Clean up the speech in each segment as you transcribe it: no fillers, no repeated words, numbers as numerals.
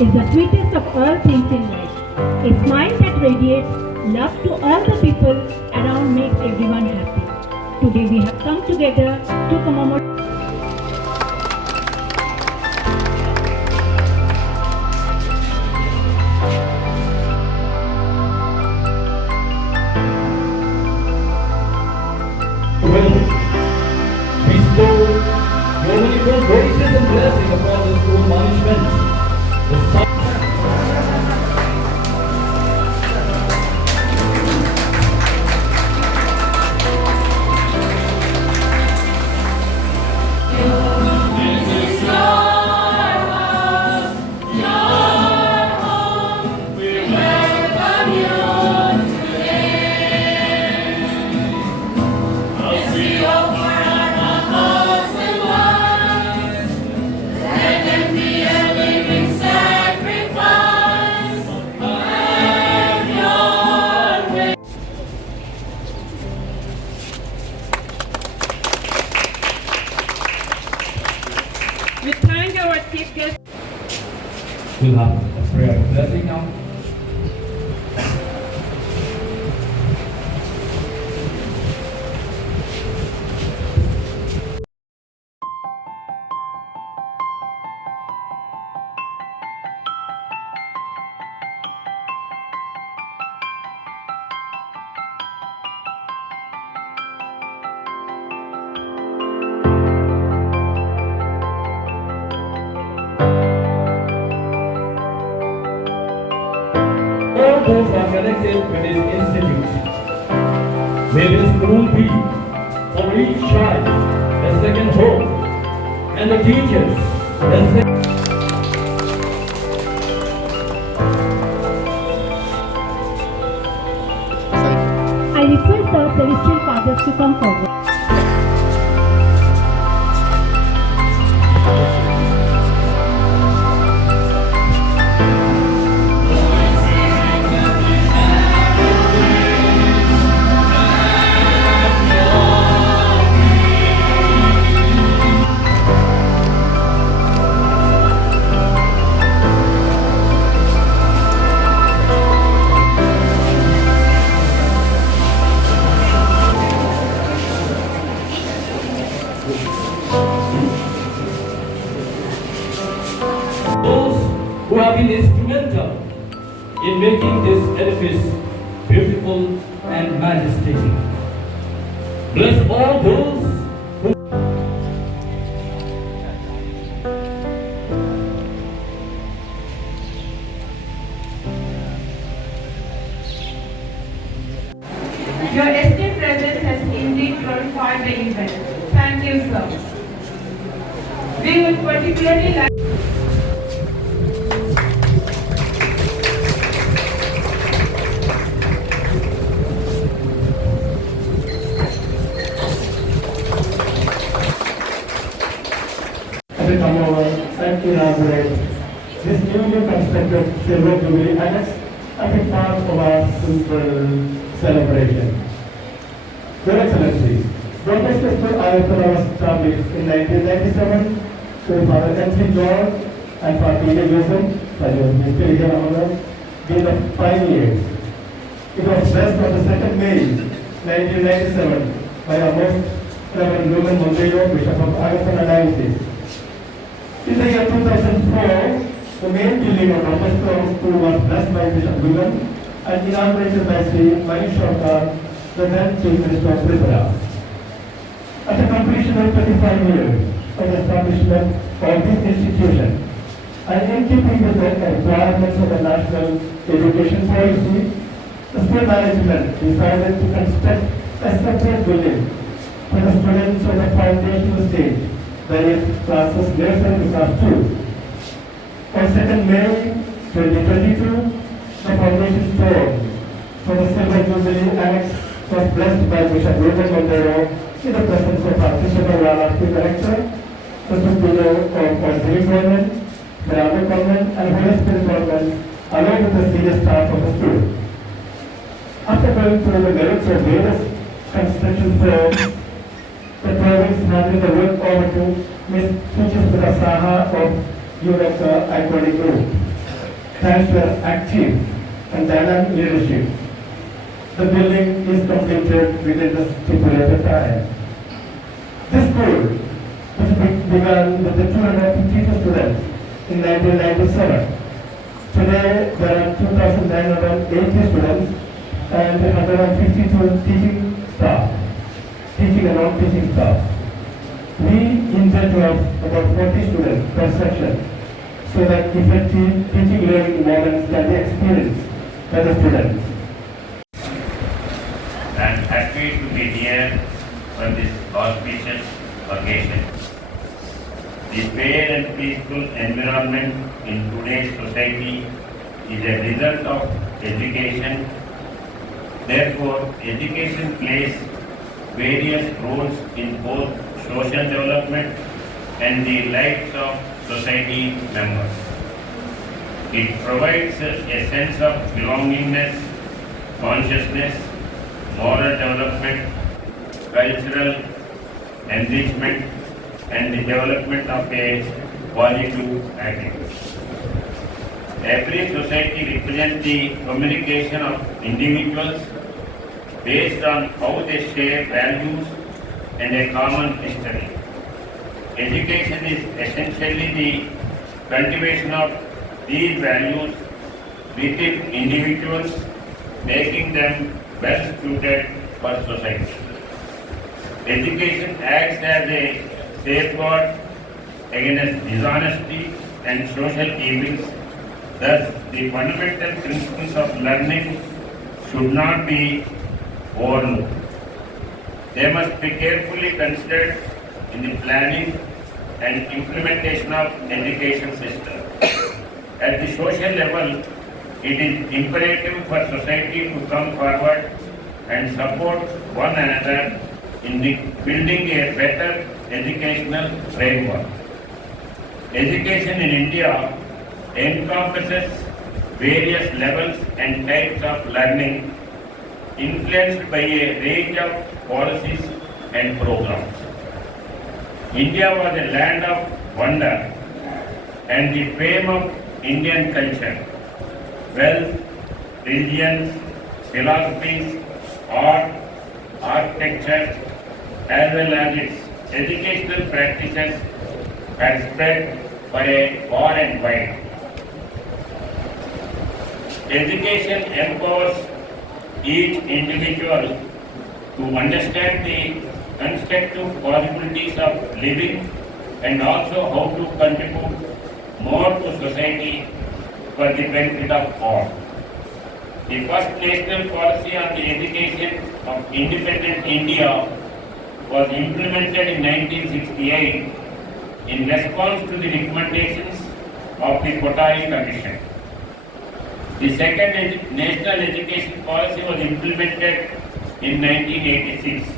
Is the sweetest of all things in life. A smile that radiates love to all the people around makes everyone happy. Today we have come together to commemorate. Bestow your uniform graces and blessings upon the school management. We thank our chief guest. We'll have a prayer of blessing now. All those who are connected with this institute, may this school be for each child a second home, and the teachers a second. I request the celestial fathers to come forward. Those who have been instrumental in making this edifice beautiful and majestic. Bless all those who Your esteemed presence has indeed glorified the event. Thank you, sir. We would particularly like to come over and inaugurate this newly constructed Silver Jubilee Annexe as a part of our simple celebration. Your Excellencies, Donbossco Ayatollah was established in 1997 to Father N.C. George and for Peter Wilson, such as Mr. Indra, during the 5 years. It was blessed on the 2nd May 1997 by our most Reverend Nullu Bishop of Ayatollah Diocese. In the year 2004, the main building of Donbossco School was blessed by Bishop Nullu and inaugurated by Sri Shorkar, the then Chief Minister of TRIPURA. At the completion of 25 years of the establishment of this institution, and in keeping with the requirements of the National Education Policy, the school management decided to construct a separate building for the students of the foundational stage, that is classes less than class 2. On 2nd May 2022, the foundation stone for the Silver Jubilee Annexe was blessed by Bishop Ruben Montero in the presence of our Bishop of Lalaki Director, the Superior of Auxiliary Government, the Rabbi Government, and Holy Spirit Government, along with the senior staff of the school. After going through the merits of various construction firms, the province handed the work over to Ms. Suchis Saha of Eureka Iconic Group. Thanks to her active and dynamic leadership, the building is completed within the stipulated time. This school, which began with the 252 students in 1997, today there are 2,980 students and 152 teaching and non-teaching staff. We intend to have about 40 students per section so that effective teaching learning environments can be experienced by the students. I am happy to be here for this auspicious occasion. The fair and peaceful environment in today's society is a result of education. Therefore, education plays various roles in both social development and the lives of society members. It provides a sense of belongingness, consciousness, moral development, cultural enrichment, and the development of a positive attitude. Every society represents the communication of individuals based on how they share values and a common history. Education is essentially the cultivation of these values within individuals, making them well suited for society. Education acts as a safeguard against dishonesty and social evils. Thus, the fundamental principles of learning should not be overlooked. They must be carefully considered in the planning and implementation of education system. At the social level, it is imperative for society to come forward and support one another in building a better educational framework. Education in India encompasses various levels and types of learning influenced by a range of policies and programs. India was a land of wonder and the fame of Indian culture, wealth, religions, philosophies, art, architecture, as well as its educational practices had spread for a far and wide. Education empowers each individual to understand the constructive possibilities of living and also how to contribute more to society for the benefit of all. The first national policy on the education of independent India was implemented in 1968 in response to the recommendations of the Kotai Commission. The second national education policy was implemented in 1986.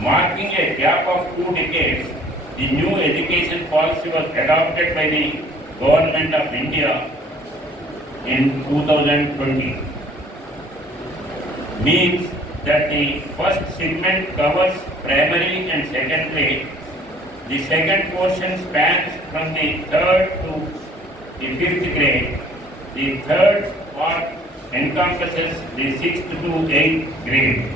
Marking a gap of 2 decades, the new education policy was adopted by the Government of India in 2020. Means that the first segment covers primary and secondary. The second portion spans from the 3rd to the 5th grade. The third part encompasses the 6th to 8th grade,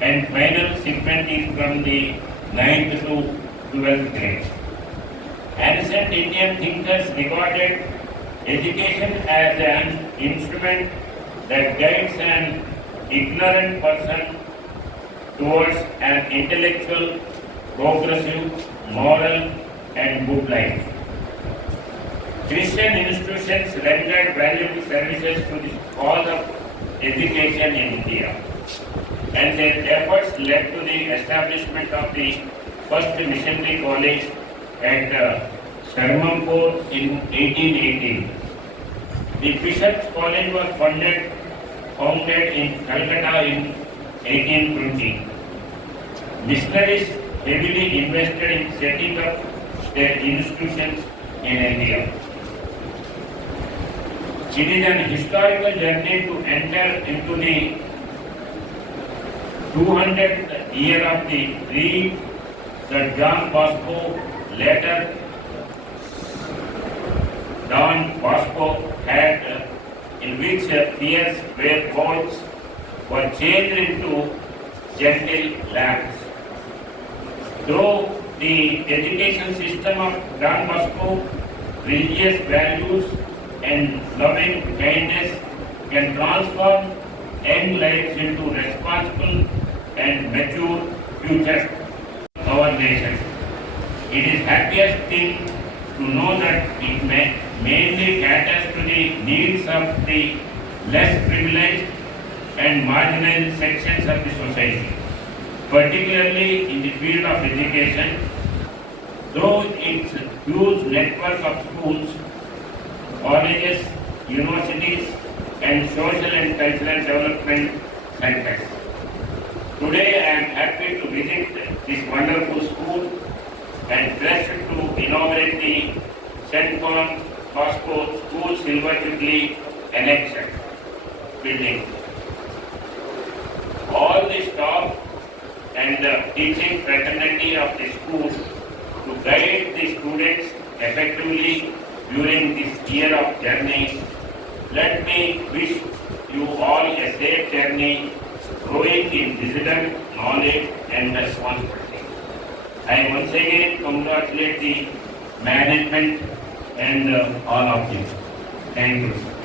and final segment is from the 9th to 12th grade. Ancient Indian thinkers regarded education as an instrument that guides an ignorant person towards an intellectual, progressive, moral, and good life. Christian institutions rendered valuable services to the cause of education in India, and their efforts led to the establishment of the first missionary college at Sharmampur in 1818. The Bishops College was founded in Calcutta in 1820. Missionaries heavily invested in setting up their institutions in India. It is an historical journey to enter into the 200th year of the creed that John Bosco, later Don Bosco, had, in which fierce were bolts were changed into gentle lambs. Through the education system of Don Bosco, religious values and loving kindness can transform young lives into responsible and mature futures of our nation. It is happiest thing to know that it mainly caters to the needs of the less privileged and marginalized sections of the society, particularly in the field of education, through its huge network of schools, colleges, universities, and social and cultural development centers. Today I am happy to visit this wonderful school and blessed to inaugurate the St. Bosco School Silver Jublee Annexe building. All the staff and the teaching fraternity of the school to guide the students effectively during this year of journey. Let me wish you all a safe journey, growing in wisdom, knowledge and responsibility. I once again congratulate the management and all of you. Thank you.